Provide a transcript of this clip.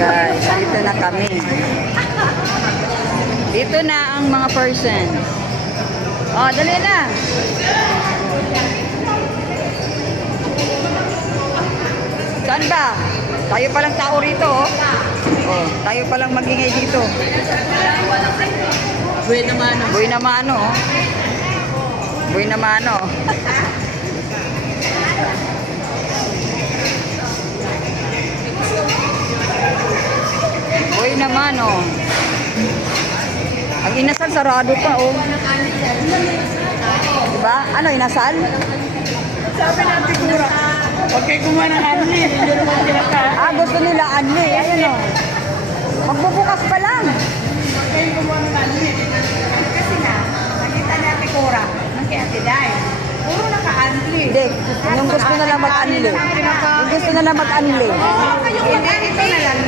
Guys, dito na kami. Dito na ang mga person. Oh, dali na. Saan ba? Tayo palang tao rito, oh. Oh, tayo palang magingay dito. Buhay naman. Buhay naman, oh. Buhay naman, oh. Buhay naman, oh. Ang inasal, sarado pa, oh. Diba? Ano, inasal? Sabi natin kura. Huwag kayo kumuha ng anli. Hindi naman kinakain. Ah, gusto nila anli. Ayun, oh. Magbubukas pa lang. Huwag kayo kumuha ng anli. Kasi na, nakita natin kura. Nang kaya tiday. Puro naka-anli. Hindi, yung gusto nila mag-anli. Yung gusto nila mag-anli. Hindi, ito na lang.